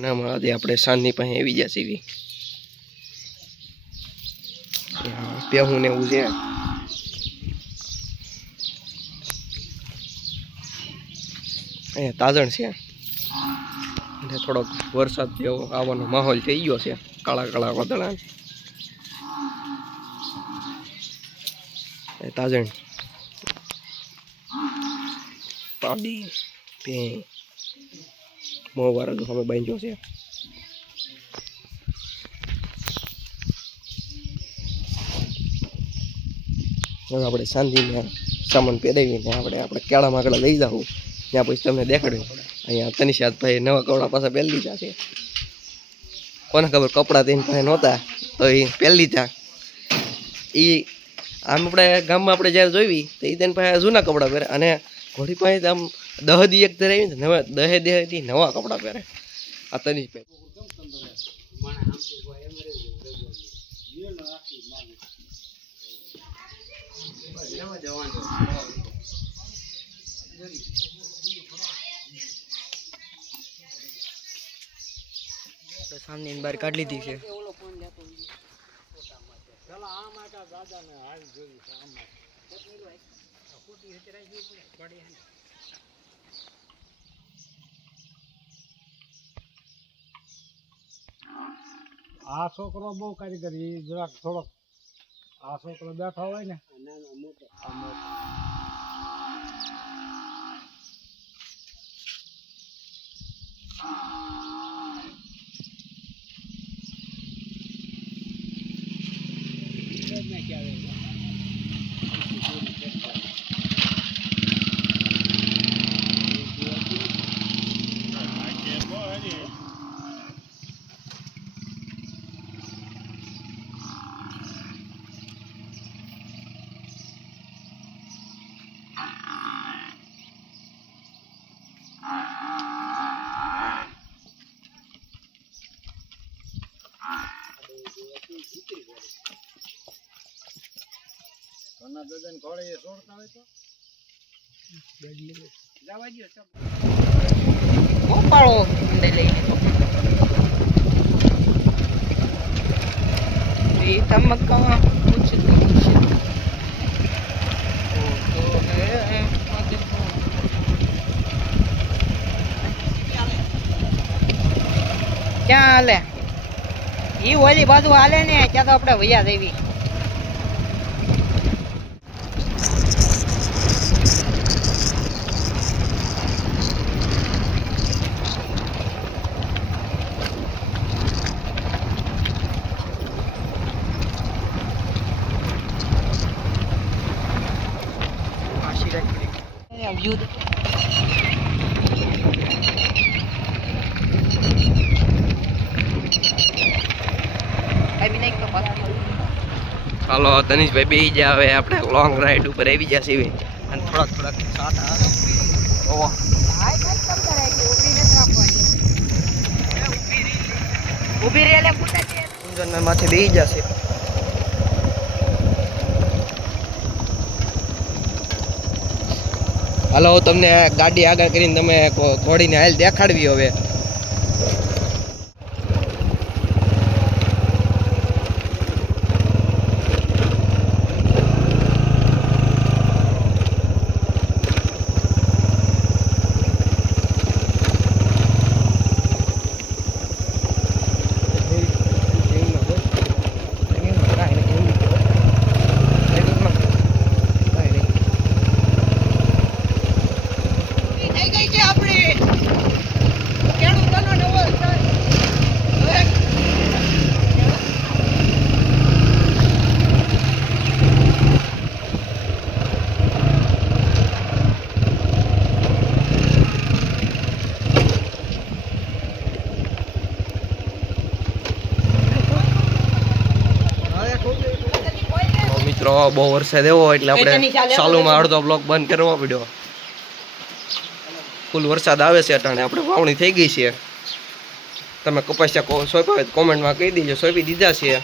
આનામાં આજે આપણે સાંજની પાસે આવી ગયા સીવી પહેવું ને એવું છે. અહીંયા તાજણ છે. અને થોડોક વરસાદ જેવો આવવાનો માહોલ થઈ ગયો છે. કાળા કાળા વાદળા. તાજણ. પાડી તે મોવારા જો હવે બાંધ્યો છે હવે આપણે શાંતિને સામાન પહેરાવીને આપણે આપણે કેળા આગળ લઈ જાવું ત્યાં પછી તમને દેખાડ્યું અહીંયા તનિષાદભાઈ નવા કપડાં પાસે પહેરી લીધા છે કોને ખબર કપડાં તેની પાસે નહોતા તો એ પહેરી લીધા એ આમ આપણે ગામમાં આપણે જ્યારે જોઈ તો એ તેની પાસે જૂના કપડાં પહેરે અને ઘોડી પાસે આમ દહદી એક ધરાવી ને નવા દહે દેહથી નવા કપડાં પહેરે. આ તનિષભાઈ સામની બહાર કાઢી લીધી છે. આ છોકરો બહુ કારીગરી જરાક થોડોક આ છોકરો બેઠો હોય ને. આ મોટો. ઘરના દાદાને ઘોડે એ છોડતા હોય તો જવા દ્યો, કાળો લઈ તમકા પૂછતું પૂછતું ક્યાં હાલે? એ ઓલી બાજુ હાલે ને, ત્યાં તો આપણે વૈયા દેવી. વ્યૂ ચાલો તનિષભાઈ બેસી જાય હવે આપણે લોંગ રાઈડ ઉપર આવી જશે અને થોડાક થોડાક આવે ઓવો ઊભી રહી એટલે માથે બેસી જશે હાલો હું તમને ગાડી આગળ કરીને તમે ઘોડીને હાલ દેખાડવી હવે થઈ ગઈ છે આપણી ખેડૂતોનો નવો હવે તો મિત્રો બહુ વરસાદ એવો એટલે આપણે સાલુમાં અડધો બ્લોક બંધ કરવો પડ્યો. ફૂલ વરસાદ આવે છે અટાણે આપણે વાવણી થઈ ગઈ છે. તમે કપાસ્યા સોંપ્યા હોય કોમેન્ટમાં કહી દીજો સોંપી દીધા છે.